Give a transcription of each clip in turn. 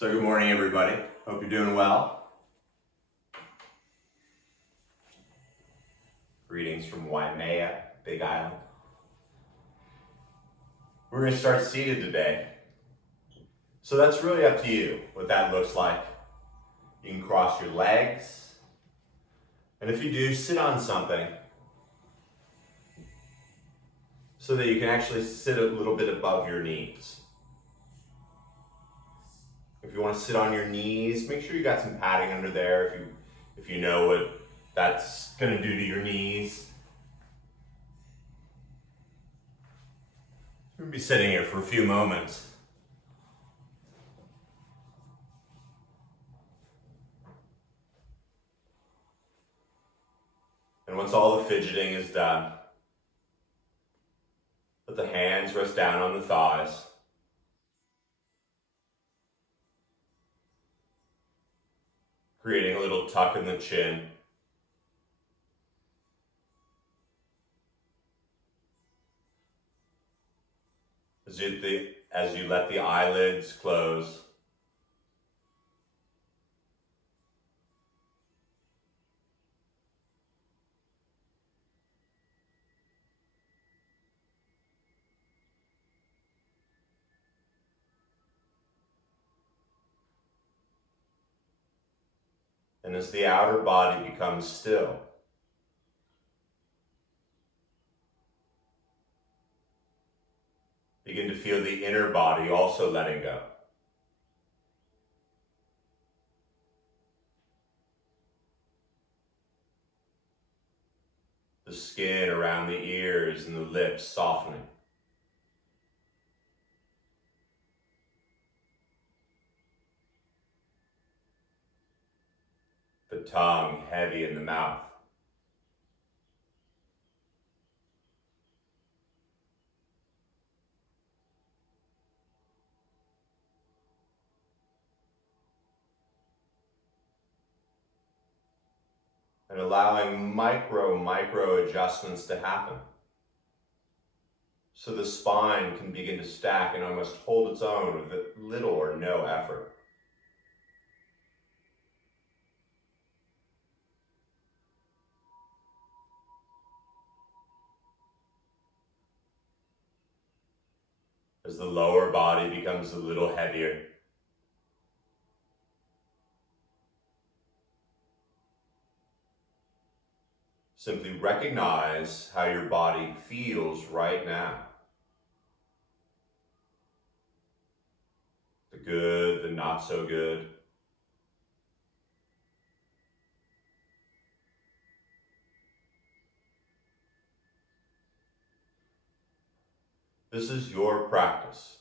So good morning, everybody. Hope you're doing well. Greetings from Waimea, Big Island. We're going to start seated today. So that's really up to you, what that looks like. You can cross your legs. And if you do, sit on something so that you can actually sit a little bit above your knees. If you want to sit on your knees, make sure you got some padding under there if you know what that's going to do to your knees. We're going to be sitting here for a few moments. And once all the fidgeting is done, let the hands rest down on the thighs. Creating a little tuck in the chin. As you let the eyelids close. And as the outer body becomes still, begin to feel the inner body also letting go. The skin around the ears and the lips softening. The tongue heavy in the mouth. And allowing micro adjustments to happen. So the spine can begin to stack and almost hold its own with little or no effort. As the lower body becomes a little heavier. Simply recognize how your body feels right now. The good, the not so good. This is your practice.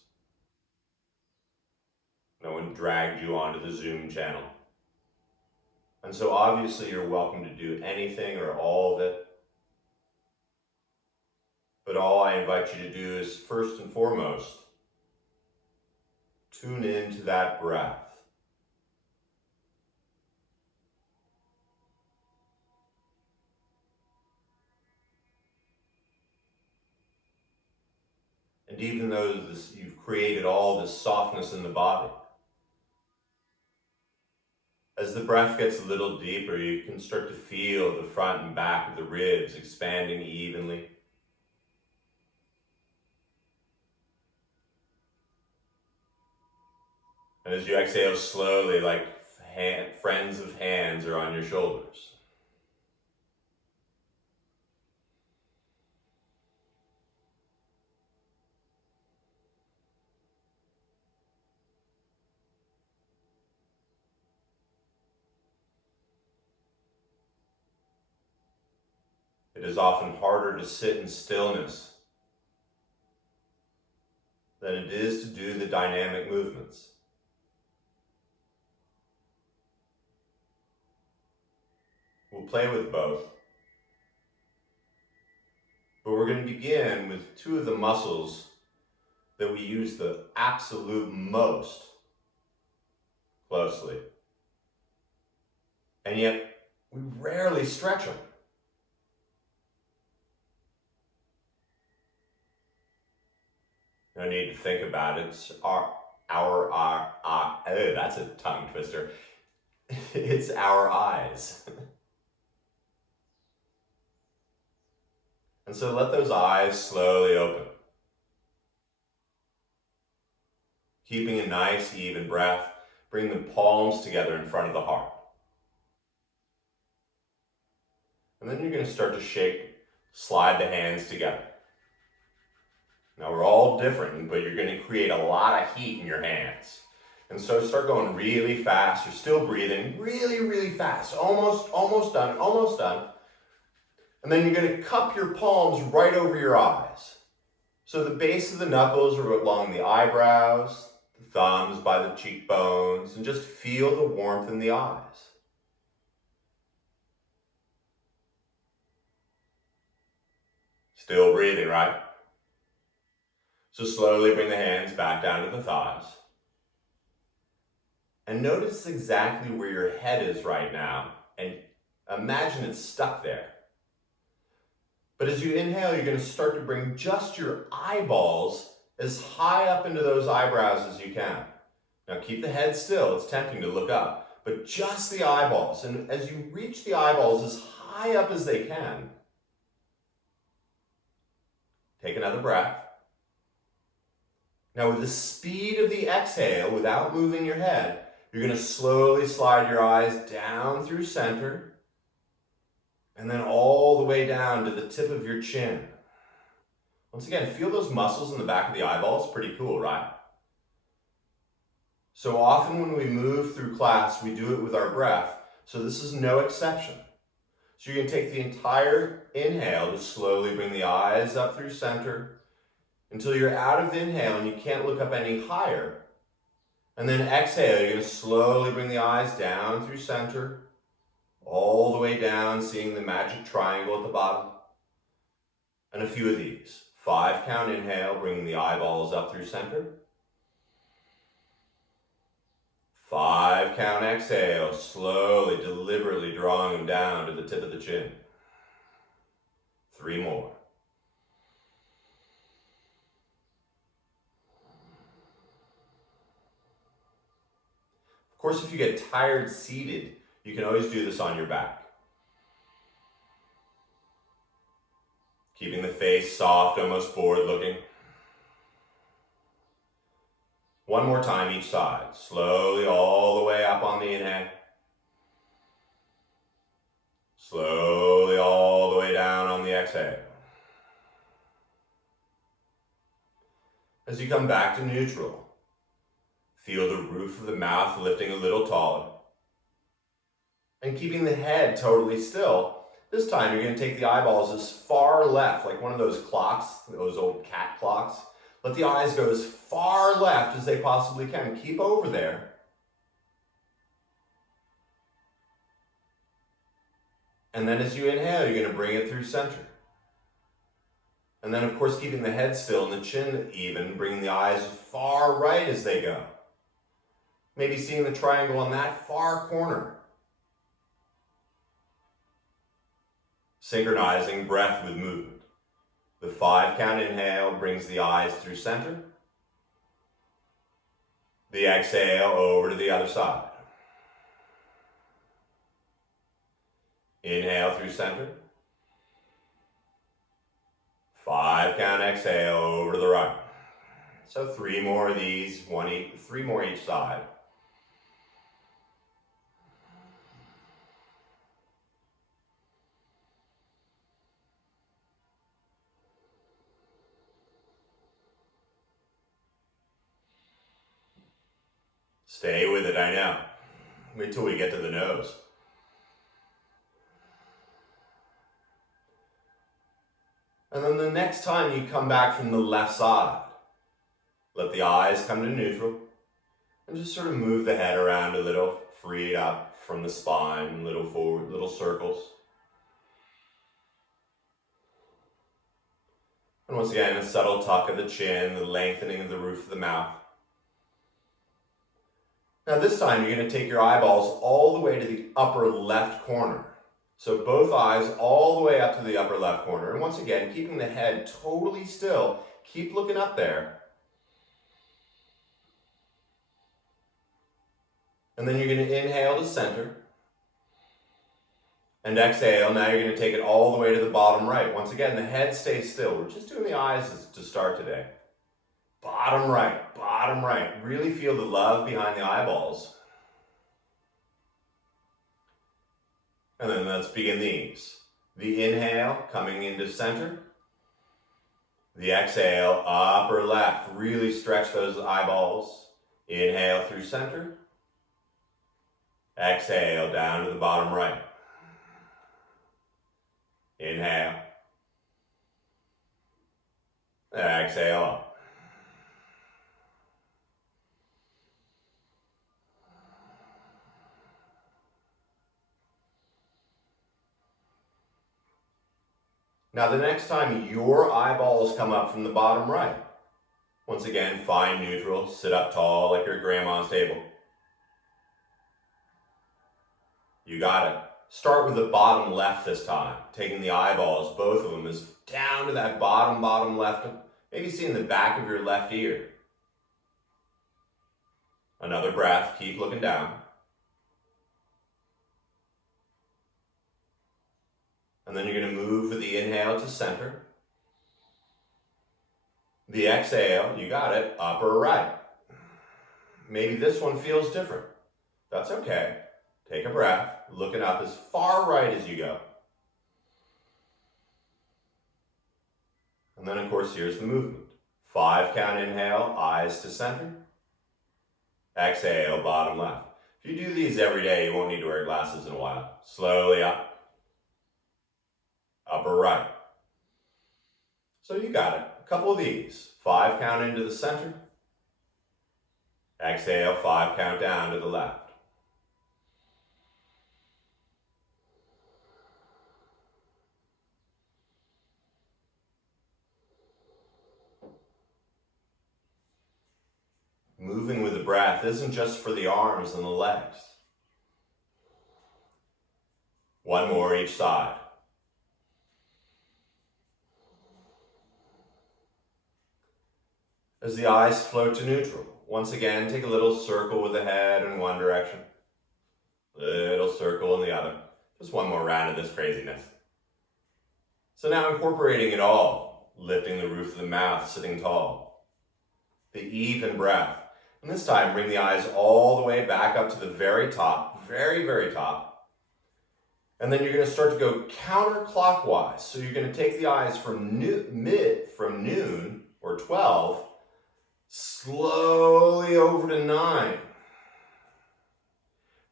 No one dragged you onto the Zoom channel. And so obviously you're welcome to do anything or all of it. But all I invite you to do is, first and foremost, tune into that breath. And even though you've created all this softness in the body, as the breath gets a little deeper, you can start to feel the front and back of the ribs expanding evenly. And as you exhale slowly, like friends of hands are on your shoulders. It is often harder to sit in stillness than it is to do the dynamic movements. We'll play with both, but we're going to begin with two of the muscles that we use the absolute most closely, and yet we rarely stretch them. No need to think about it. It's our Oh, that's a tongue twister. It's our eyes. And so let those eyes slowly open. Keeping a nice, even breath, bring the palms together in front of the heart. And then you're going to start to slide the hands together. Now we're all different, but you're going to create a lot of heat in your hands. And so start going really fast. You're still breathing really, really fast. Almost done. And then you're going to cup your palms right over your eyes. So the base of the knuckles are along the eyebrows, the thumbs by the cheekbones, and just feel the warmth in the eyes. Still breathing, right? So slowly bring the hands back down to the thighs. And notice exactly where your head is right now, and imagine it's stuck there. But as you inhale, you're going to start to bring just your eyeballs as high up into those eyebrows as you can. Now keep the head still, it's tempting to look up, but just the eyeballs. And as you reach the eyeballs as high up as they can, take another breath. Now with the speed of the exhale, without moving your head, you're going to slowly slide your eyes down through center, and then all the way down to the tip of your chin. Once again, feel those muscles in the back of the eyeballs. Pretty cool, right? So often when we move through class, we do it with our breath, so this is no exception. So you're going to take the entire inhale to slowly bring the eyes up through center until you're out of the inhale and you can't look up any higher. And then exhale, you're going to slowly bring the eyes down through center, all the way down, seeing the magic triangle at the bottom. And a few of these. 5 count inhale, bringing the eyeballs up through center. 5 count exhale, slowly, deliberately drawing them down to the tip of the chin. 3 more. Of course, if you get tired seated, you can always do this on your back. Keeping the face soft, almost forward looking. 1 more time each side. Slowly all the way up on the inhale. Slowly all the way down on the exhale. As you come back to neutral, feel the roof of the mouth lifting a little taller. And keeping the head totally still. This time you're going to take the eyeballs as far left, like one of those clocks, those old cat clocks. Let the eyes go as far left as they possibly can. Keep over there. And then as you inhale, you're going to bring it through center. And then, of course, keeping the head still and the chin even, bringing the eyes as far right as they go. Maybe seeing the triangle on that far corner. Synchronizing breath with movement. The 5 count inhale brings the eyes through center. The exhale over to the other side. Inhale through center. 5 count exhale over to the right. So 3 more of these, 3 more each side. Stay with it, I know. Wait till we get to the nose. And then the next time you come back from the left side, let the eyes come to neutral and just sort of move the head around a little, free it up from the spine, little forward, little circles. And once again, a subtle tuck of the chin, the lengthening of the roof of the mouth. Now this time you're going to take your eyeballs all the way to the upper left corner. So both eyes all the way up to the upper left corner. And once again, keeping the head totally still, keep looking up there. And then you're going to inhale to center. And exhale. Now you're going to take it all the way to the bottom right. Once again, the head stays still. We're just doing the eyes to start today. Bottom right, bottom right. Really feel the love behind the eyeballs. And then let's begin these. The inhale, coming into center. The exhale, upper left. Really stretch those eyeballs. Inhale through center. Exhale down to the bottom right. Inhale. Exhale up. Now the next time your eyeballs come up from the bottom right, once again, find neutral, sit up tall like your grandma's table. You got it. Start with the bottom left this time, taking the eyeballs, both of them, is down to that bottom left, maybe seeing the back of your left ear. Another breath, keep looking down. And then you're going to move with the inhale to center. The exhale, you got it, upper right. Maybe this one feels different. That's okay. Take a breath, looking up as far right as you go. And then, of course, here's the movement. 5 count inhale, eyes to center. Exhale, bottom left. If you do these every day, you won't need to wear glasses in a while. Slowly up. Upper right. So you got it. A couple of these. 5 count into the center. Exhale, 5 count down to the left. Moving with the breath isn't just for the arms and the legs. One more each side. As the eyes float to neutral, once again, take a little circle with the head in one direction. Little circle in the other. Just one more round of this craziness. So now incorporating it all, lifting the roof of the mouth, sitting tall. The even breath. And this time, bring the eyes all the way back up to the very top, very, very top. And then you're going to start to go counterclockwise. So you're going to take the eyes from noon or 12, slowly over to 9.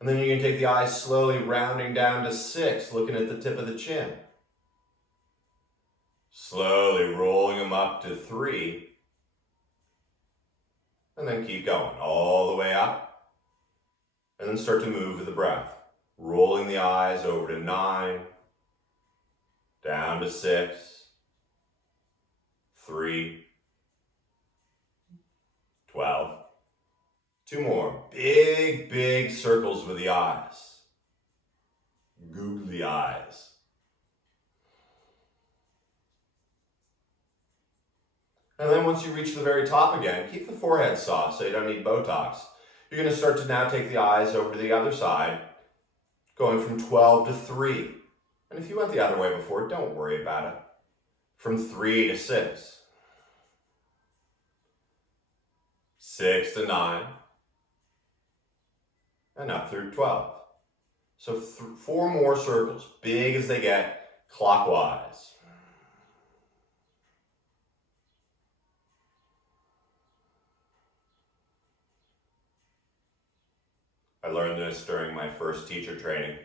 And then you're going to take the eyes slowly rounding down to 6, looking at the tip of the chin. Slowly rolling them up to 3. And then keep going all the way up. And then start to move with the breath. Rolling the eyes over to 9. Down to 6. 3. 12. 2 more. Big, big circles with the eyes. Googly eyes. And then once you reach the very top again, keep the forehead soft so you don't need Botox. You're going to start to now take the eyes over to the other side, going from 12 to 3. And if you went the other way before, don't worry about it. From 3 to 6. 6 to 9. And up through 12. So 4 more circles, big as they get, clockwise. I learned this during my first teacher training.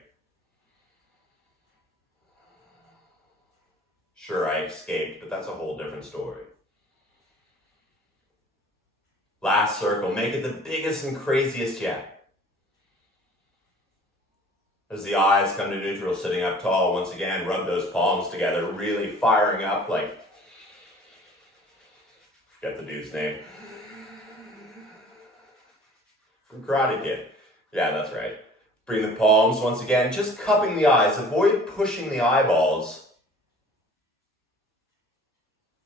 Sure, I escaped, but that's a whole different story. Last circle, make it the biggest and craziest yet. As the eyes come to neutral, sitting up tall, once again, rub those palms together, really firing up like, forget the dude's name. From Karate Kid. Yeah, that's right. Bring the palms once again, just cupping the eyes. Avoid pushing the eyeballs.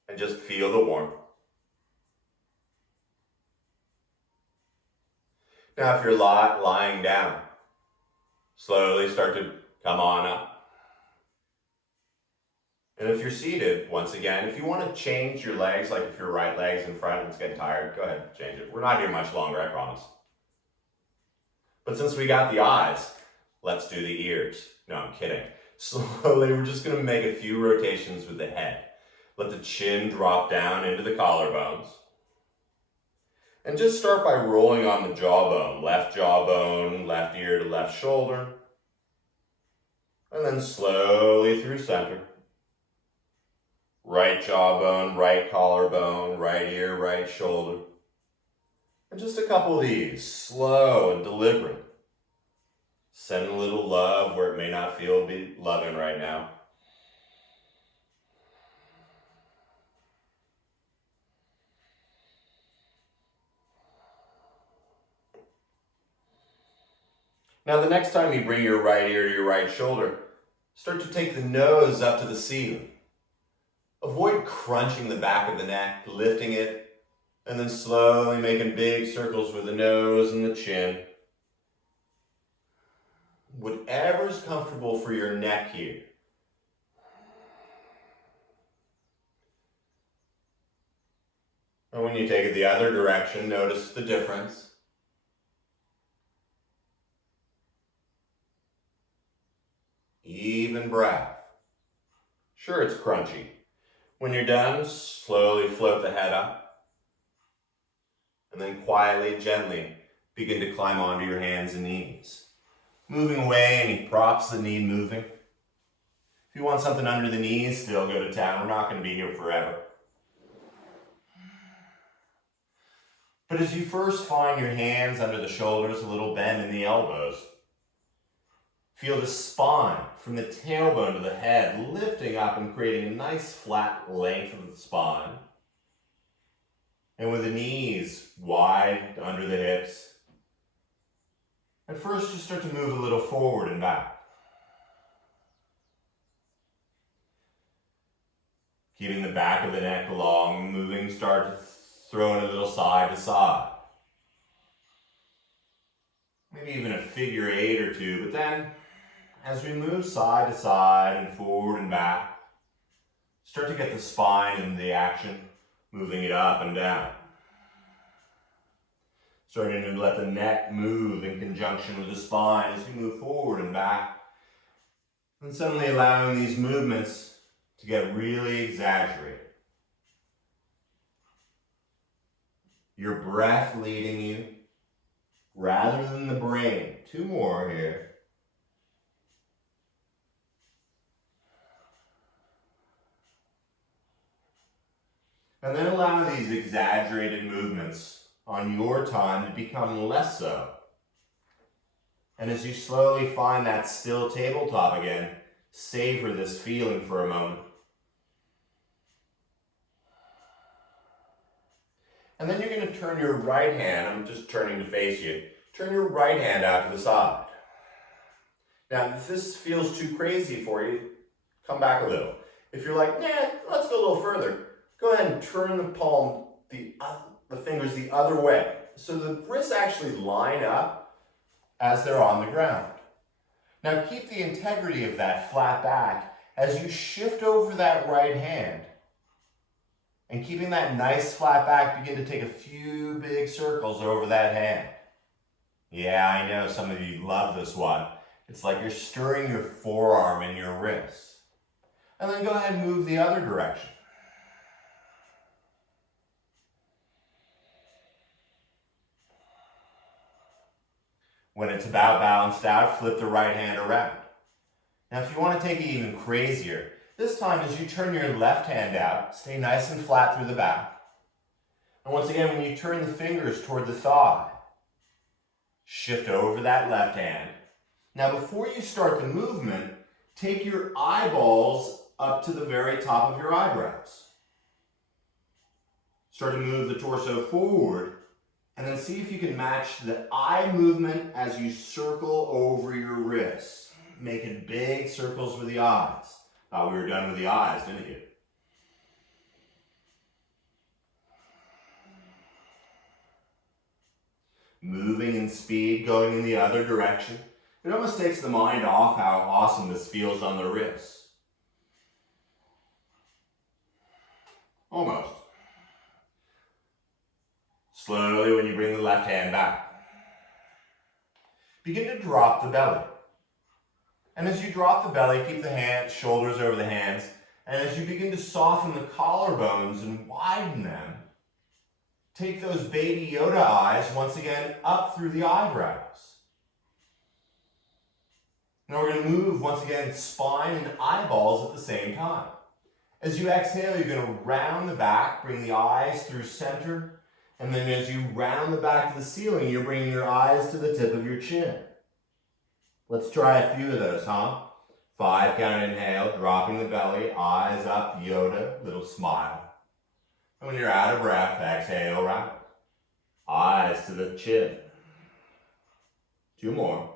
And just feel the warmth. Now if you're lying down, slowly start to come on up. And if you're seated, once again, if you want to change your legs, like if your right leg's in front and it's getting tired, go ahead and change it. We're not here much longer, I promise. But since we got the eyes, let's do the ears. No, I'm kidding. Slowly, we're just going to make a few rotations with the head. Let the chin drop down into the collarbones. And just start by rolling on the jawbone, left ear to left shoulder. And then slowly through center. Right jawbone, right collarbone, right ear, right shoulder. And just a couple of these, slow and deliberate. Send a little love where it may not feel loving right now. Now the next time you bring your right ear to your right shoulder, start to take the nose up to the ceiling. Avoid crunching the back of the neck, lifting it, and then slowly making big circles with the nose and the chin. Whatever's comfortable for your neck here. And when you take it the other direction, notice the difference. Even breath. Sure, it's crunchy. When you're done, slowly float the head up. And then quietly, gently, begin to climb onto your hands and knees. Moving away any props that need moving. If you want something under the knees, still go to town. We're not going to be here forever. But as you first find your hands under the shoulders, a little bend in the elbows, feel the spine from the tailbone to the head lifting up and creating a nice flat length of the spine. And with the knees wide under the hips. And first just start to move a little forward and back. Keeping the back of the neck long, moving, start throwing a little side to side. Maybe even a figure 8 or 2, but then as we move side to side and forward and back, start to get the spine in the action, moving it up and down. Starting to let the neck move in conjunction with the spine as you move forward and back. And suddenly allowing these movements to get really exaggerated. Your breath leading you rather than the brain. 2 more here. And then allow these exaggerated movements on your time to become less so. And as you slowly find that still tabletop again, savor this feeling for a moment. And then you're going to turn your right hand, I'm just turning to face you, turn your right hand out to the side. Now, if this feels too crazy for you, come back a little. If you're like, nah, let's go a little further, go ahead and turn the palm, the fingers the other way. So the wrists actually line up as they're on the ground. Now keep the integrity of that flat back as you shift over that right hand. And keeping that nice flat back, begin to take a few big circles over that hand. Yeah, I know some of you love this one. It's like you're stirring your forearm and your wrist. And then go ahead and move the other direction. When it's about balanced out, flip the right hand around. Now if you want to take it even crazier, this time as you turn your left hand out, stay nice and flat through the back. And once again, when you turn the fingers toward the thigh, shift over that left hand. Now before you start the movement, take your eyeballs up to the very top of your eyebrows. Start to move the torso forward, and then see if you can match the eye movement as you circle over your wrists, making big circles with the eyes. Thought we were done with the eyes, didn't you? moving in speed, going in the other direction. It almost takes the mind off how awesome this feels on the wrists. Almost. Slowly, when you bring the left hand back, begin to drop the belly. And as you drop the belly, keep the hands, shoulders over the hands. And as you begin to soften the collarbones and widen them, take those baby Yoda eyes once again up through the eyebrows. Now we're going to move once again spine and eyeballs at the same time. As you exhale, you're going to round the back, bring the eyes through center. And then as you round the back to the ceiling, you're bringing your eyes to the tip of your chin. Let's try a few of those, huh? 5 count inhale, dropping the belly, eyes up, Yoda, little smile. And when you're out of breath, exhale, round. Eyes to the chin. 2 more.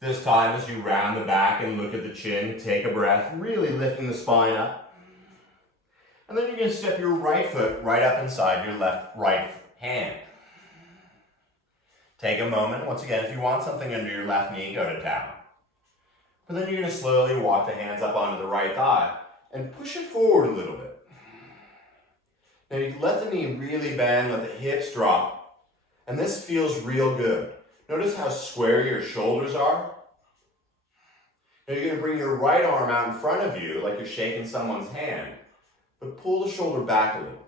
This time, as you round the back and look at the chin, take a breath, really lifting the spine up. And then you're going to step your right foot right up inside your right hand. Take a moment. Once again, if you want something under your left knee, go to town. But then you're going to slowly walk the hands up onto the right thigh and push it forward a little bit. Now you let the knee really bend, let the hips drop. And this feels real good. Notice how square your shoulders are. Now you're going to bring your right arm out in front of you like you're shaking someone's hand. But pull the shoulder back a little.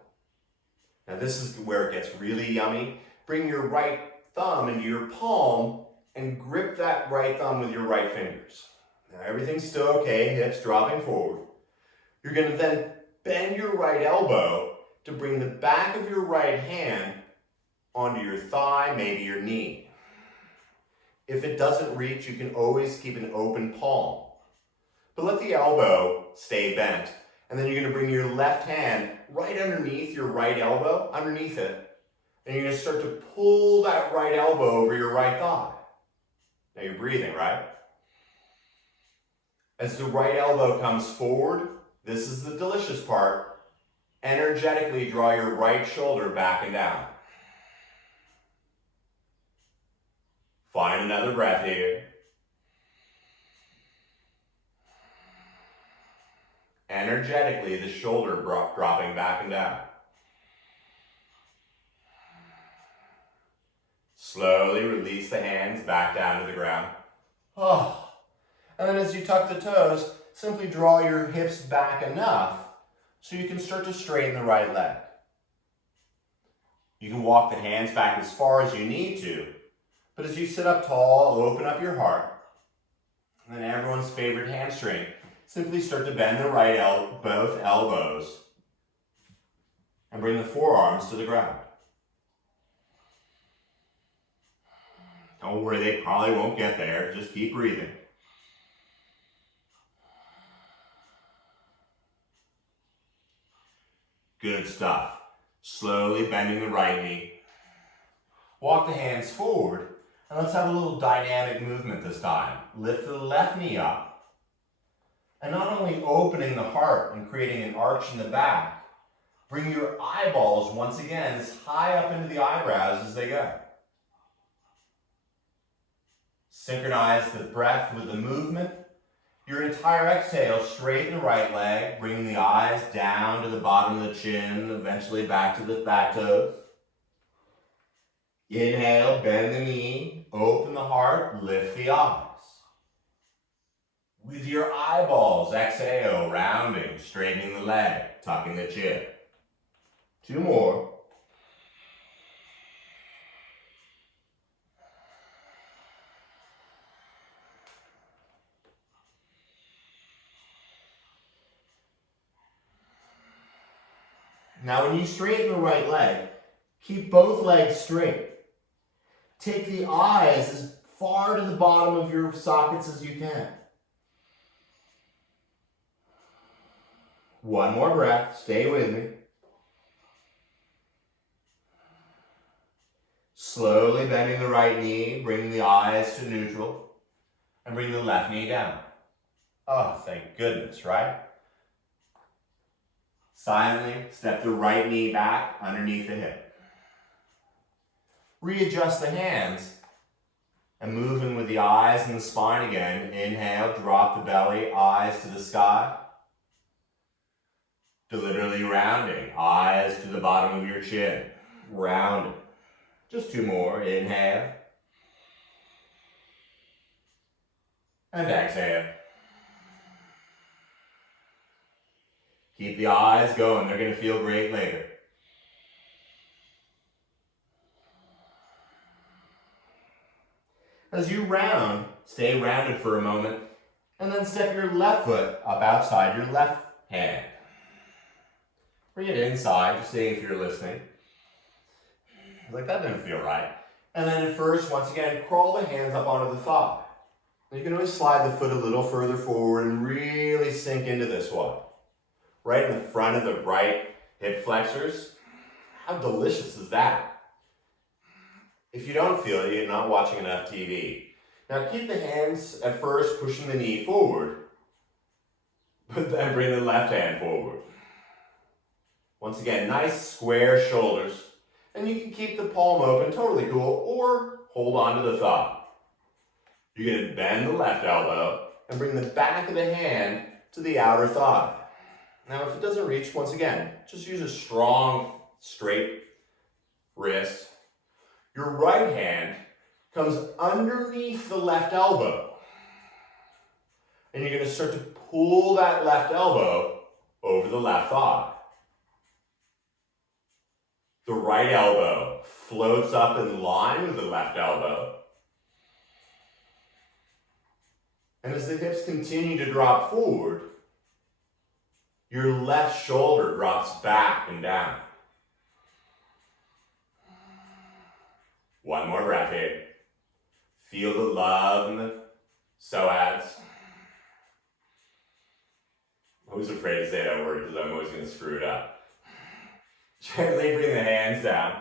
Now this is where it gets really yummy. Bring your right thumb into your palm and grip that right thumb with your right fingers. Now everything's still okay, hips dropping forward. You're going to then bend your right elbow to bring the back of your right hand onto your thigh, maybe your knee. If it doesn't reach, you can always keep an open palm. But let the elbow stay bent. And then you're going to bring your left hand right underneath your right elbow, underneath it. And you're going to start to pull that right elbow over your right thigh. Now you're breathing, right? As the right elbow comes forward, this is the delicious part. Energetically draw your right shoulder back and down. Find another breath here. Energetically, the shoulder dropping back and down. Slowly release the hands back down to the ground. Oh. And then as you tuck the toes, simply draw your hips back enough so you can start to straighten the right leg. You can walk the hands back as far as you need to, but as you sit up tall, open up your heart. And then everyone's favorite hamstring. Simply start to bend the both elbows and bring the forearms to the ground. Don't worry, they probably won't get there. Just keep breathing. Good stuff. Slowly bending the right knee. Walk the hands forward, and let's have a little dynamic movement this time. Lift the left knee up. And not only opening the heart and creating an arch in the back, bring your eyeballs once again as high up into the eyebrows as they go. Synchronize the breath with the movement. Your entire exhale, straighten the right leg, bring the eyes down to the bottom of the chin, eventually back to the back toes. Inhale, bend the knee, open the heart, lift the eyes. With your eyeballs, exhale, rounding, straightening the leg, tucking the chin. 2 more. Now when you straighten the right leg, keep both legs straight. Take the eyes as far to the bottom of your sockets as you can. 1 more breath, stay with me. Slowly bending the right knee, bring the eyes to neutral, and bring the left knee down. Oh, thank goodness, right? Silently step the right knee back underneath the hip. Readjust the hands and move in with the eyes and the spine again. Inhale, drop the belly, eyes to the sky. Deliberately rounding, eyes to the bottom of your chin. Rounding. Just two more. Inhale. And exhale. Keep the eyes going. They're going to feel great later. As you round, stay rounded for a moment, and then step your left foot up outside your left hand. Bring it inside, just seeing if you're listening. Like, that didn't feel right. And then at first, once again, crawl the hands up onto the thigh. You can always slide the foot a little further forward and really sink into this one. Right in the front of the right hip flexors. How delicious is that? If you don't feel it, you're not watching enough TV. Now keep the hands at first pushing the knee forward, but then bring the left hand forward. Once again, nice square shoulders, and you can keep the palm open, totally cool, or hold on to the thumb. You're going to bend the left elbow and bring the back of the hand to the outer thigh. Now if it doesn't reach, once again, just use a strong, straight wrist. Your right hand comes underneath the left elbow. And you're going to start to pull that left elbow over the left thigh. The right elbow floats up in line with the left elbow. And as the hips continue to drop forward, your left shoulder drops back and down. One more breath here. Feel the love in the psoas. I'm always afraid to say that word because I'm always going to screw it up. Gently bring the hands down.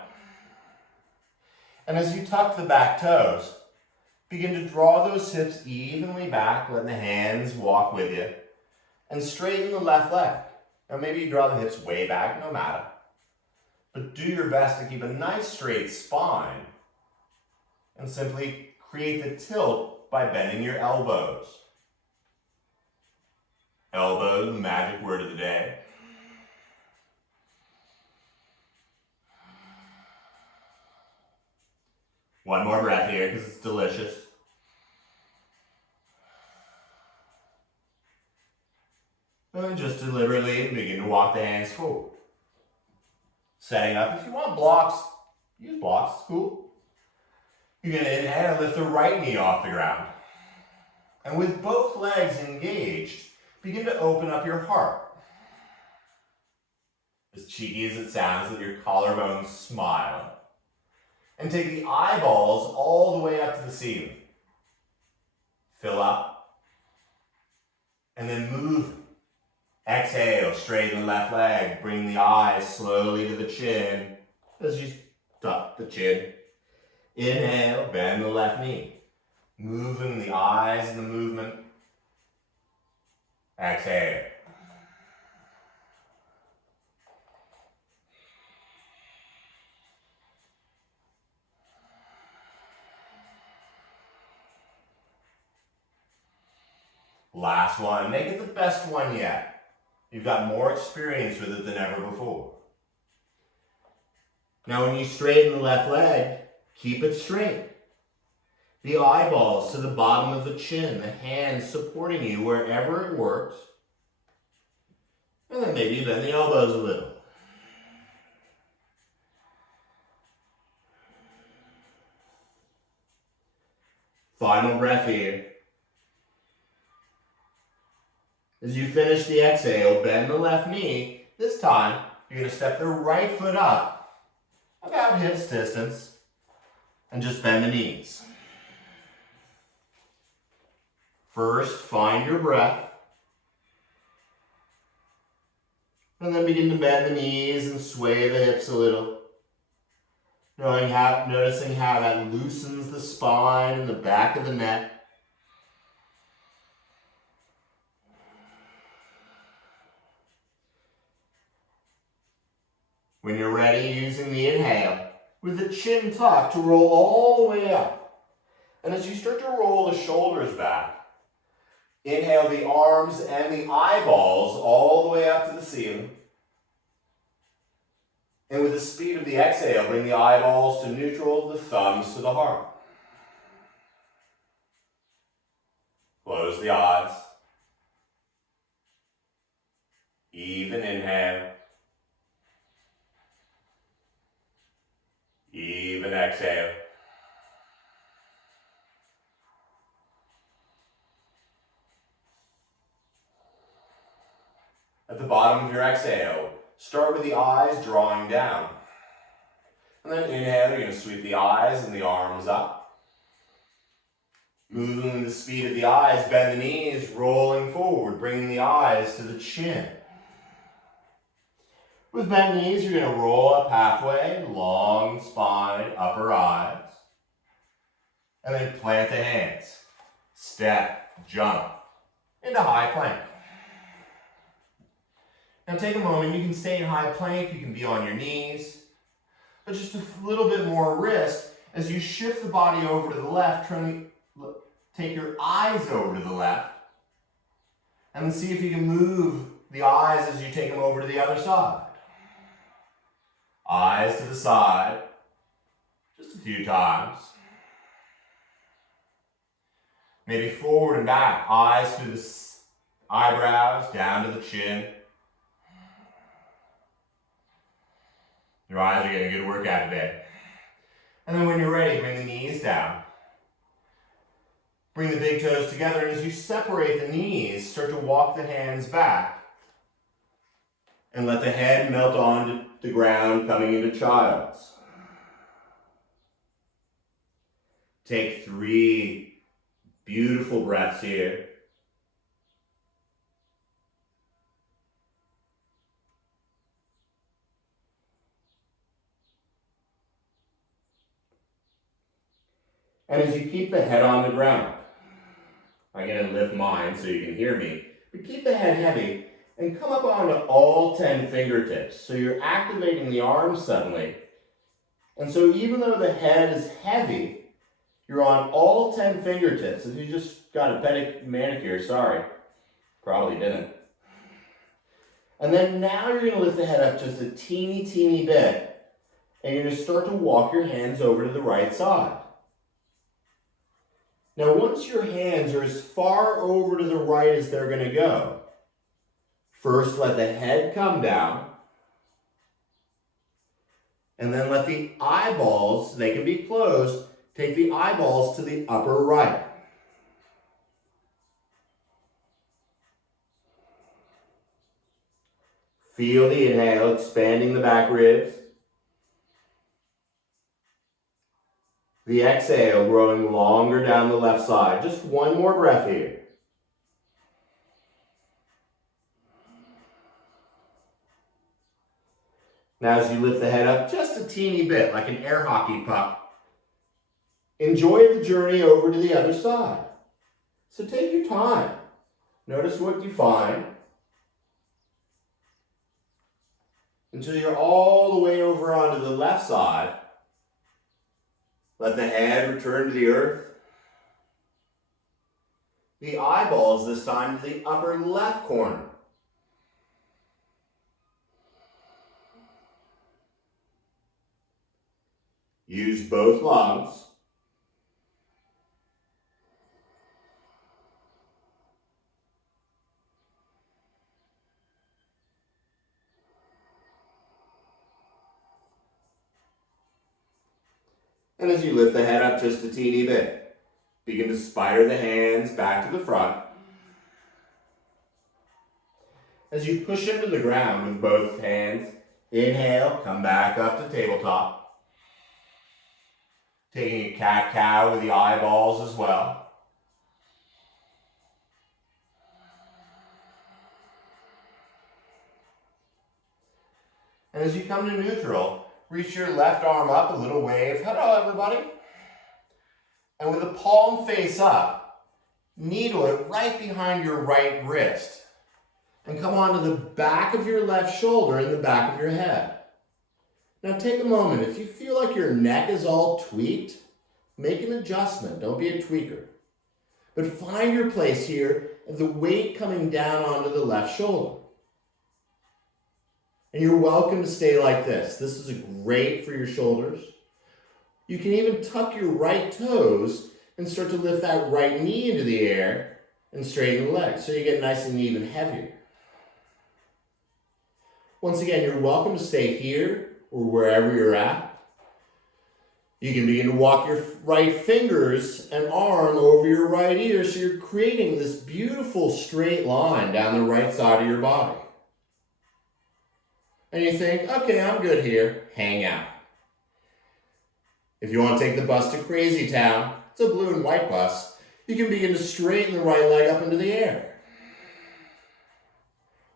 And as you tuck the back toes, begin to draw those hips evenly back, letting the hands walk with you. And straighten the left leg. Now maybe you draw the hips way back, no matter. But do your best to keep a nice straight spine. And simply create the tilt by bending your elbows. Elbows, the magic word of the day. One more breath here because it's delicious. And then just deliberately begin to walk the hands forward. Setting up, if you want blocks, use blocks, cool. You're going to inhale, lift the right knee off the ground. And with both legs engaged, begin to open up your heart. As cheeky as it sounds, let your collarbones smile. And take the eyeballs all the way up to the ceiling. Fill up. And then move. Exhale, straighten the left leg. Bring the eyes slowly to the chin as you tuck the chin. Inhale, bend the left knee. Moving the eyes in the movement. Exhale. Last one. Make it the best one yet. You've got more experience with it than ever before. Now when you straighten the left leg, keep it straight. The eyeballs to the bottom of the chin, the hands supporting you wherever it works. And then maybe bend the elbows a little. Final breath here. As you finish the exhale, bend the left knee. This time, you're going to step the right foot up, about hips distance, and just bend the knees. First, find your breath. And then begin to bend the knees and sway the hips a little. Noticing how that loosens the spine and the back of the neck. When you're ready, using the inhale, with the chin tucked to roll all the way up. And as you start to roll the shoulders back, inhale the arms and the eyeballs all the way up to the ceiling. And with the speed of the exhale, bring the eyeballs to neutral, the thumbs to the heart. Close the eyes. Even inhale. Even exhale. At the bottom of your exhale, start with the eyes drawing down. And then inhale, you're going to sweep the eyes and the arms up. Moving the speed of the eyes, bend the knees, rolling forward, bringing the eyes to the chin. With bent knees, you're going to roll up halfway, long spine, upper eyes. And then plant the hands. Step, jump, into high plank. Now take a moment, you can stay in high plank, you can be on your knees, but just a little bit more wrist as you shift the body over to the left, trying to take your eyes over to the left, and then see if you can move the eyes as you take them over to the other side. Eyes to the side, just a few times. Maybe forward and back, eyes through the eyebrows, down to the chin. Your eyes are getting a good workout today. And then when you're ready, bring the knees down. Bring the big toes together, and as you separate the knees, start to walk the hands back. And let the head melt onto the ground, coming into child's. Take 3 beautiful breaths here. And as you keep the head on the ground, I'm going to lift mine so you can hear me, but keep the head heavy and come up onto all 10 fingertips. So you're activating the arms suddenly. And so even though the head is heavy, you're on all 10 fingertips. If you just got a manicure, sorry, probably didn't. And then now you're going to lift the head up just a teeny bit, and you're going to start to walk your hands over to the right side. Now, once your hands are as far over to the right as they're going to go, first let the head come down, and then let the eyeballs, they can be closed, take the eyeballs to the upper right. Feel the inhale, expanding the back ribs. The exhale, growing longer down the left side. Just one more breath here. Now as you lift the head up just a teeny bit, like an air hockey puck, enjoy the journey over to the other side. So take your time. Notice what you find until you're all the way over onto the left side. Let the head return to the earth. The eyeballs this time to the upper left corner. Use both lungs. And as you lift the head up just a teeny bit, begin to spider the hands back to the front. As you push into the ground with both hands, inhale, come back up to tabletop. Taking a cat-cow with the eyeballs as well. And as you come to neutral, reach your left arm up, a little wave. Hello, everybody. And with the palm face up, needle it right behind your right wrist. And come onto the back of your left shoulder and the back of your head. Now take a moment. If you feel like your neck is all tweaked, make an adjustment. Don't be a tweaker. But find your place here of the weight coming down onto the left shoulder. And you're welcome to stay like this. This is great for your shoulders. You can even tuck your right toes and start to lift that right knee into the air and straighten the legs so you get nice and even heavier. Once again, you're welcome to stay here or wherever you're at. You can begin to walk your right fingers and arm over your right ear so you're creating this beautiful straight line down the right side of your body. And you think, okay, I'm good here, hang out. If you want to take the bus to Crazy Town, it's a blue and white bus, you can begin to straighten the right leg up into the air.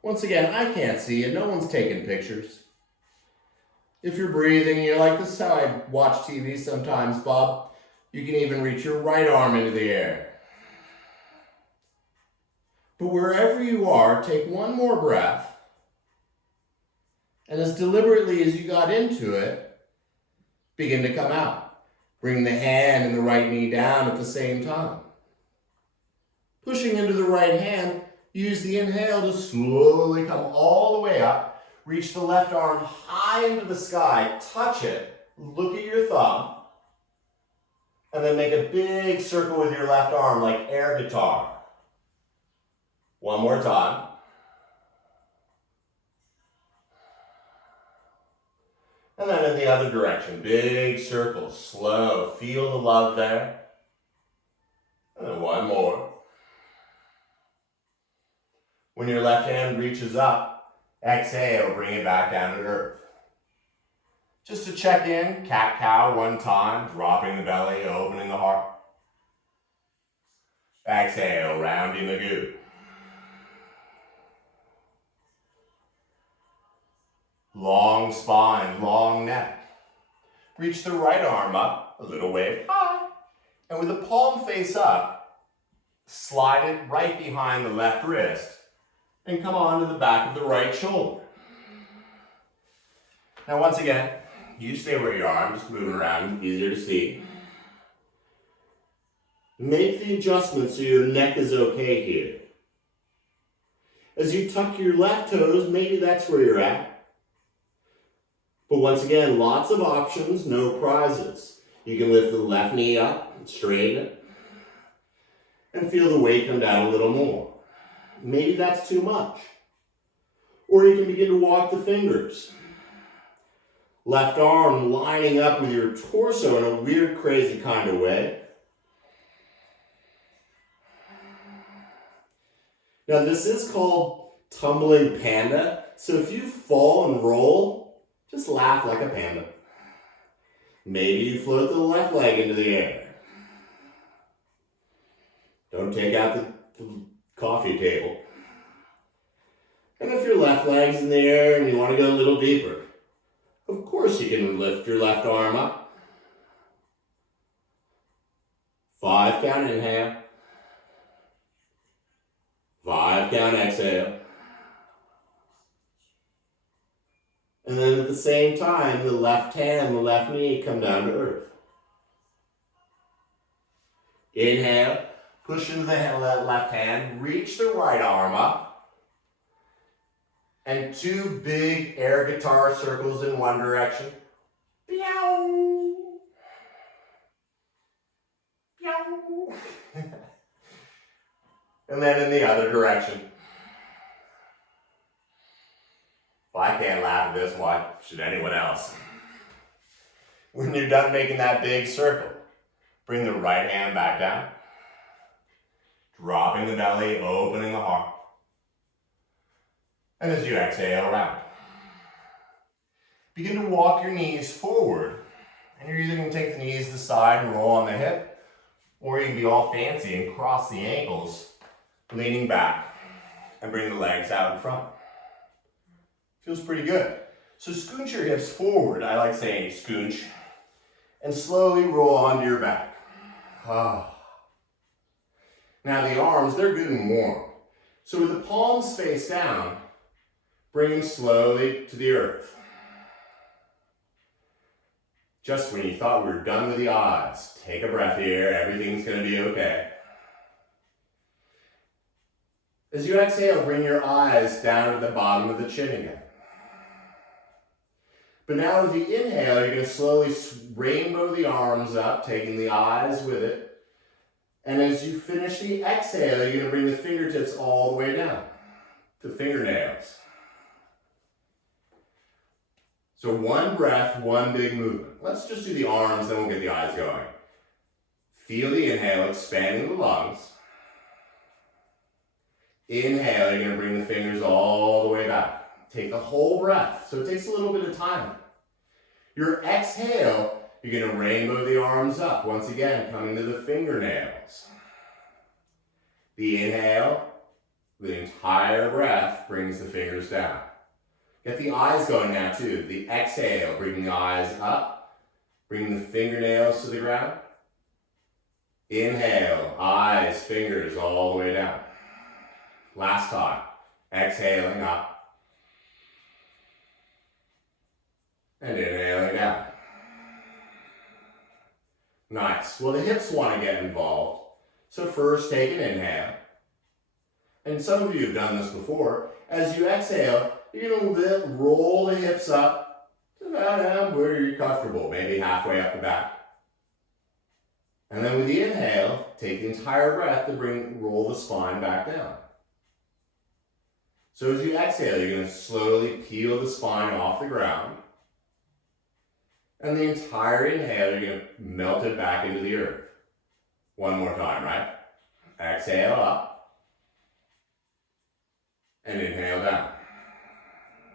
Once again, I can't see you, no one's taking pictures. If you're breathing, you're like, this is how I watch TV sometimes, Bob. You can even reach your right arm into the air. But wherever you are, take one more breath. And as deliberately as you got into it, begin to come out. Bring the hand and the right knee down at the same time. Pushing into the right hand, use the inhale to slowly come all the way up. Reach the left arm high into the sky, touch it, look at your thumb, and then make a big circle with your left arm like air guitar. One more time. And then in the other direction, big circle, slow, feel the love there. And then one more. When your left hand reaches up, exhale, bring it back down to earth. Just to check in, cat-cow one time, dropping the belly, opening the heart. Exhale, rounding the goo. Long spine, long neck. Reach the right arm up, a little wave high. And with the palm face up, slide it right behind the left wrist and come onto the back of the right shoulder. Now once again, you stay where you are. I'm just moving around, easier to see. Make the adjustment so your neck is okay here. As you tuck your left toes, maybe that's where you're at. But once again, lots of options, no prizes. You can lift the left knee up and straighten it. And feel the weight come down a little more. Maybe that's too much. Or you can begin to walk the fingers. Left arm lining up with your torso in a weird, crazy kind of way. Now this is called tumbling panda. So if you fall and roll, just laugh like a panda. Maybe you float the left leg into the air. Don't take out the coffee table. And if your left leg's in the air and you want to go a little deeper, of course you can lift your left arm up. 5 count inhale. 5 count exhale. And then at the same time, the left hand, the left knee come down to earth. Inhale, push into the left hand, reach the right arm up. And 2 big air guitar circles in one direction. Meow. Meow. And then in the other direction. Well, I can't laugh at this, why should anyone else? When you're done making that big circle, bring the right hand back down. Dropping the belly, opening the heart. And as you exhale, round. Begin to walk your knees forward. And you're either going to take the knees to the side and roll on the hip, or you can be all fancy and cross the ankles, leaning back, and bring the legs out in front. Feels pretty good. So scooch your hips forward. I like saying scooch. And slowly roll onto your back. Now the arms, they're good and warm. So with the palms face down, bring them slowly to the earth. Just when you thought we were done with the eyes, take a breath here, everything's going to be okay. As you exhale, bring your eyes down to the bottom of the chin again. But now with the inhale, you're going to slowly rainbow the arms up, taking the eyes with it. And as you finish the exhale, you're going to bring the fingertips all the way down to fingernails. So one breath, one big movement. Let's just do the arms, then we'll get the eyes going. Feel the inhale, expanding the lungs. Inhale, you're going to bring the fingers all the way back. Take the whole breath, so it takes a little bit of time. Your exhale, you're going to rainbow the arms up. Once again, coming to the fingernails. The inhale, the entire breath brings the fingers down. Get the eyes going now too. The exhale, bringing the eyes up, bringing the fingernails to the ground. Inhale, eyes, fingers all the way down. Last time, exhaling up and inhaling down. Nice. Well, the hips want to get involved. So first take an inhale. And some of you have done this before. As you exhale, you're going to roll the hips up to about where you're comfortable, maybe halfway up the back. And then with the inhale, take the entire breath to roll the spine back down. So as you exhale, you're going to slowly peel the spine off the ground. And the entire inhale, you're going to melt it back into the earth. One more time, right? Exhale up. And inhale down.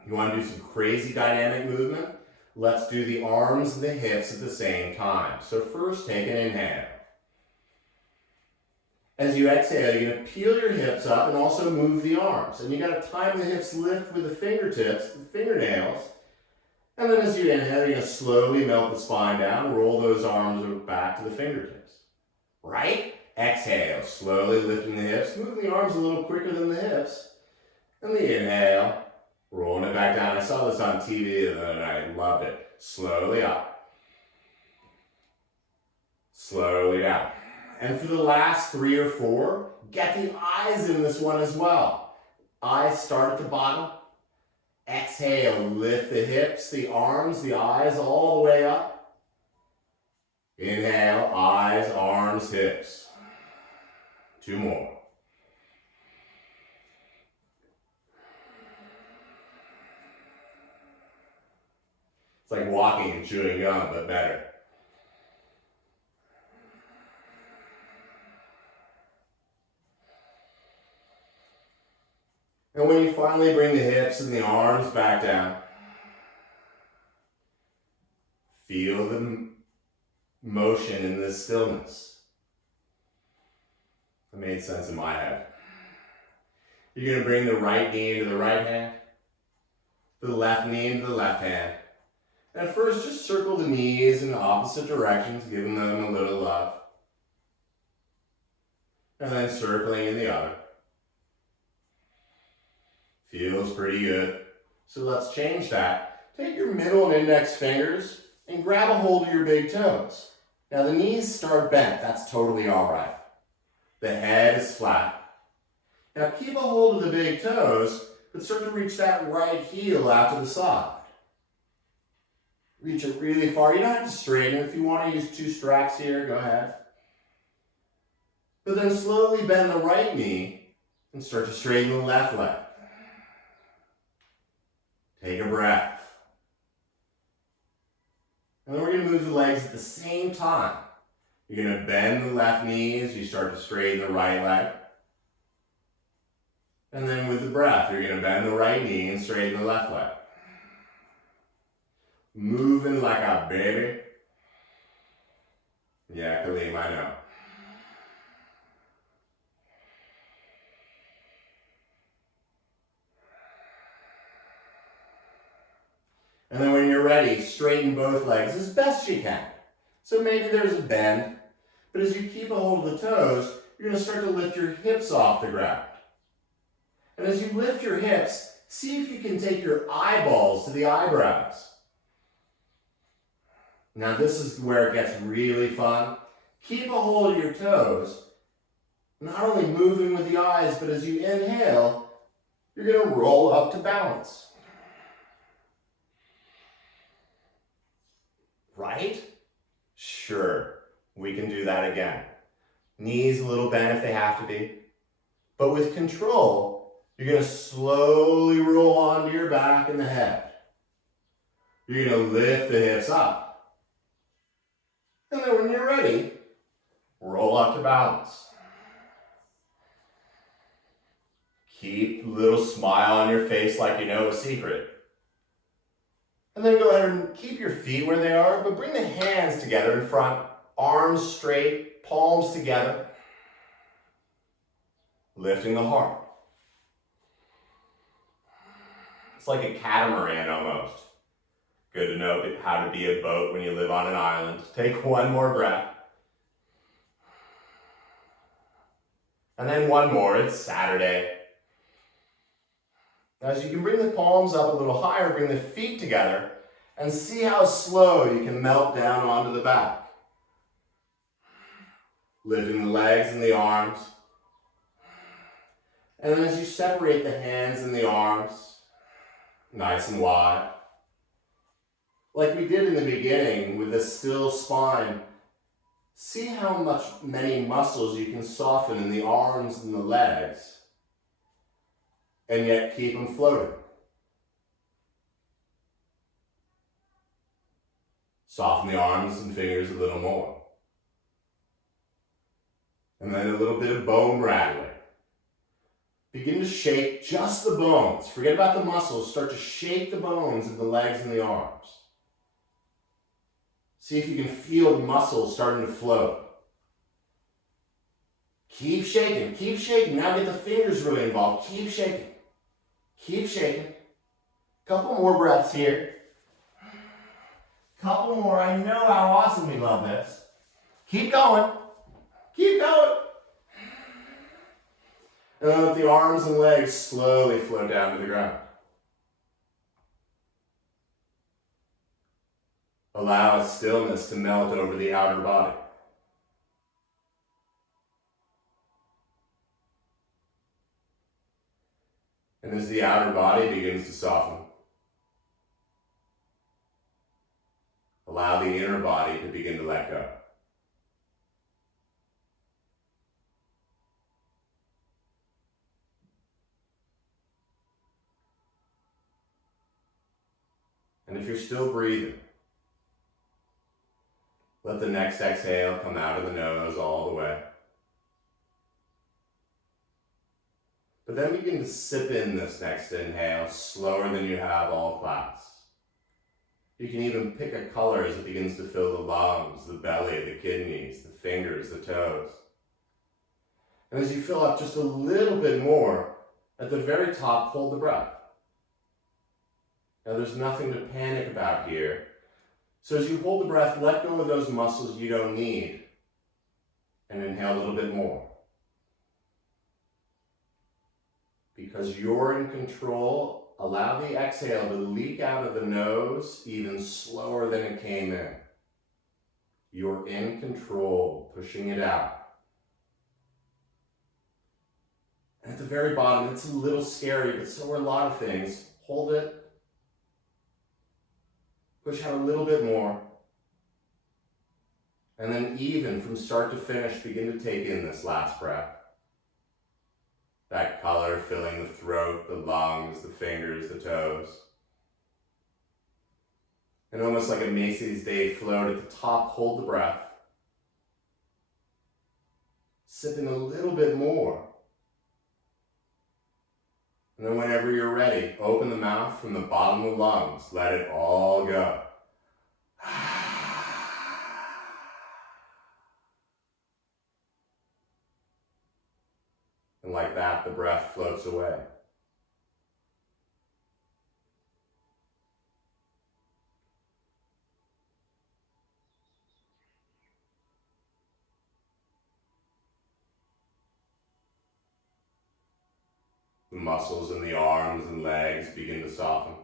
You want to do some crazy dynamic movement? Let's do the arms and the hips at the same time. So first, take an inhale. As you exhale, you're going to peel your hips up and also move the arms. And you got to time the hips lift with the fingertips, the fingernails. And then as you inhale, you're going to slowly melt the spine down, roll those arms back to the fingertips. Right? Exhale, slowly lifting the hips, move the arms a little quicker than the hips. And the inhale, rolling it back down. I saw this on TV and I loved it. Slowly up. Slowly down. And for the last 3 or 4, get the eyes in this one as well. Eyes start at the bottom. Exhale, lift the hips, the arms, the eyes all the way up. Inhale, eyes, arms, hips. 2 more. It's like walking and chewing gum, but better. And when you finally bring the hips and the arms back down, feel the motion in the stillness. That made sense in my head. You're going to bring the right knee into the right hand, the left knee into the left hand. And first, just circle the knees in the opposite directions, giving them a little love. And then circling in the other. Feels pretty good. So let's change that. Take your middle and index fingers and grab a hold of your big toes. Now the knees start bent. That's totally all right. The head is flat. Now keep a hold of the big toes, but start to reach that right heel out to the side. Reach it really far. You don't have to straighten it. If you want to use 2 straps here, go ahead. But then slowly bend the right knee and start to straighten the left leg. Take a breath. And then we're going to move the legs at the same time. You're going to bend the left knee as you start to straighten the right leg. And then with the breath, you're going to bend the right knee and straighten the left leg. Moving like a baby. Yeah, Kaleem, I know. And then when you're ready, straighten both legs as best you can. So maybe there's a bend, but as you keep a hold of the toes, you're going to start to lift your hips off the ground. And as you lift your hips, see if you can take your eyeballs to the eyebrows. Now this is where it gets really fun. Keep a hold of your toes, not only moving with the eyes, but as you inhale, you're going to roll up to balance. Right? Sure, we can do that again. Knees a little bent if they have to be. But with control, you're going to slowly roll onto your back and the head. You're going to lift the hips up. And then when you're ready, roll up to balance. Keep a little smile on your face like you know a secret. And then go ahead and keep your feet where they are, but bring the hands together in front, arms straight, palms together, lifting the heart. It's like a catamaran almost. Good to know how to be a boat when you live on an island. Take one more breath. And then one more, it's Saturday. As you can bring the palms up a little higher, bring the feet together, and see how slow you can melt down onto the back. Lifting the legs and the arms. And then as you separate the hands and the arms, nice and wide. Like we did in the beginning with a still spine, see how many muscles you can soften in the arms and the legs, and yet keep them floating. Soften the arms and fingers a little more. And then a little bit of bone rattling. Begin to shake just the bones. Forget about the muscles. Start to shake the bones of the legs and the arms. See if you can feel the muscles starting to float. Keep shaking, keep shaking. Now get the fingers really involved. Keep shaking. Keep shaking. Couple more breaths here. Couple more. I know how awesome we love this. Keep going. Keep going. And then let the arms and legs slowly float down to the ground. Allow a stillness to melt over the outer body. And as the outer body begins to soften, allow the inner body to begin to let go. And if you're still breathing, let the next exhale come out of the nose all the way. But then begin to sip in this next inhale slower than you have all class. You can even pick a color as it begins to fill the lungs, the belly, the kidneys, the fingers, the toes. And as you fill up just a little bit more, at the very top, hold the breath. Now there's nothing to panic about here. So as you hold the breath, let go of those muscles you don't need. And inhale a little bit more. Because you're in control, allow the exhale to leak out of the nose even slower than it came in. You're in control, pushing it out. And at the very bottom, it's a little scary, but so are a lot of things. Hold it. Push out a little bit more. And then even from start to finish, begin to take in this last breath. That color filling the throat, the lungs, the fingers, the toes. And almost like a Macy's Day float at the top, hold the breath. Sipping a little bit more. And then whenever you're ready, open the mouth from the bottom of the lungs. Let it all go. And like that, the breath floats away. The muscles in the arms and legs begin to soften.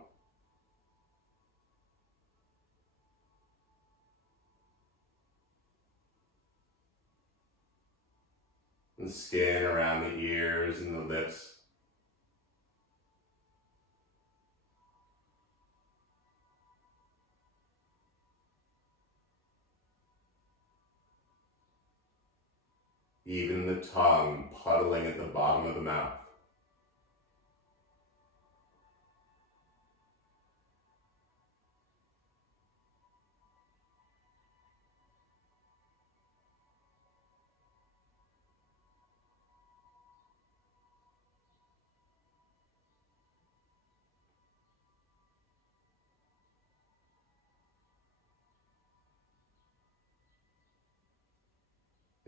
the skin around the ears and the lips. Even the tongue puddling at the bottom of the mouth.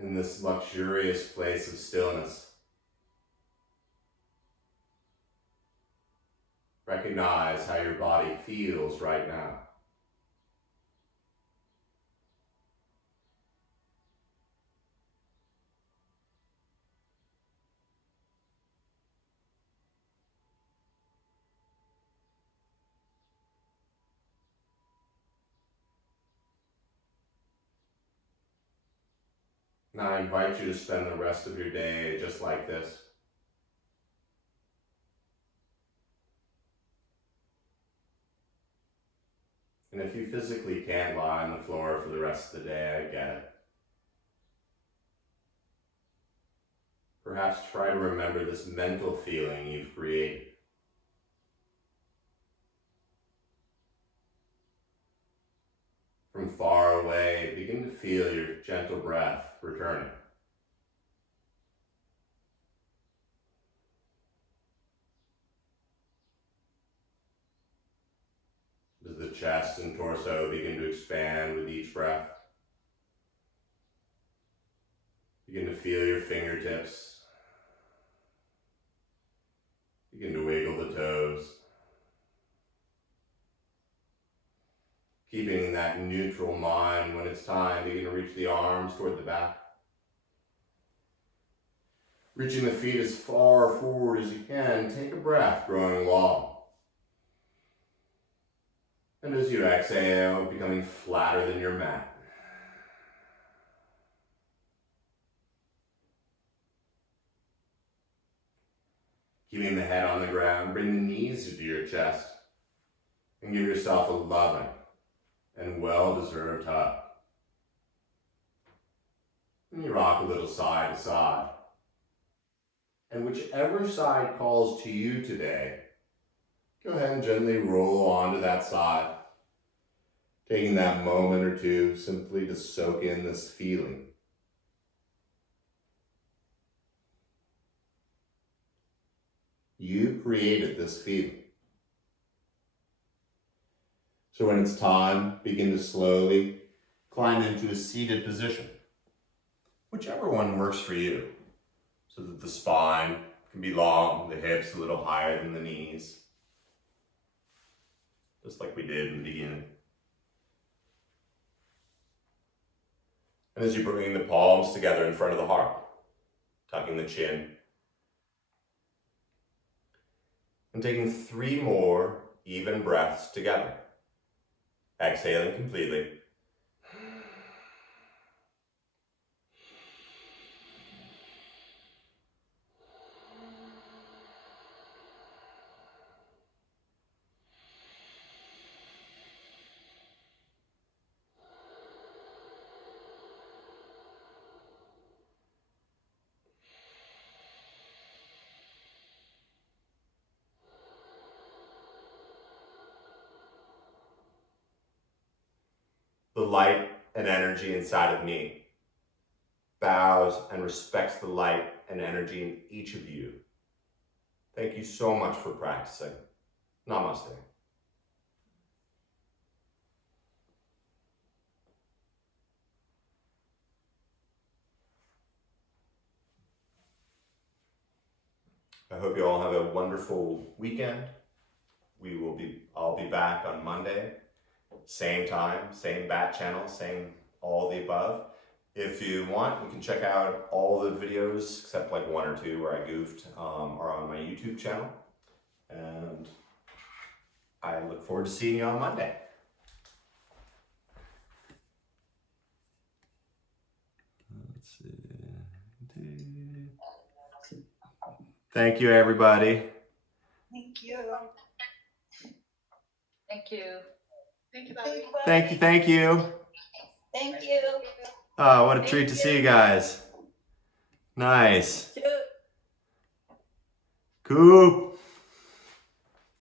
In this luxurious place of stillness, recognize how your body feels right now. Now I invite you to spend the rest of your day just like this. And if you physically can't lie on the floor for the rest of the day, I get it. Perhaps try to remember this mental feeling you've created. From far away, begin to feel your gentle breath returning. Does the chest and torso begin to expand with each breath? Begin to feel your fingertips. Begin to wiggle the toes. Keeping that neutral mind when it's time, begin to reach the arms toward the back. Reaching the feet as far forward as you can, take a breath, growing long. And as you exhale, becoming flatter than your mat. Keeping the head on the ground, bring the knees into your chest and give yourself a loving and well-deserved hug. And you rock a little side to side. And whichever side calls to you today, go ahead and gently roll onto that side, taking that moment or two simply to soak in this feeling. You created this feeling. So when it's time, begin to slowly climb into a seated position, whichever one works for you, so that the spine can be long, the hips a little higher than the knees, just like we did in the beginning. And as you bring the palms together in front of the heart, tucking the chin, and taking 3 more even breaths together. Exhaling completely. The light and energy inside of me bows and respects the light and energy in each of you. Thank you so much for practicing. Namaste. I hope you all have a wonderful weekend. I'll be back on Monday. Same time, same bat channel, same all the above. If you want, you can check out all the videos, except like 1 or 2 where I goofed, are on my YouTube channel. And I look forward to seeing you on Monday. Let's see. Thank you, everybody. Thank you. Thank you. Thank you, Bobby. Thank you, thank you. Thank you. Oh, what a treat to see you guys. Nice. Coop.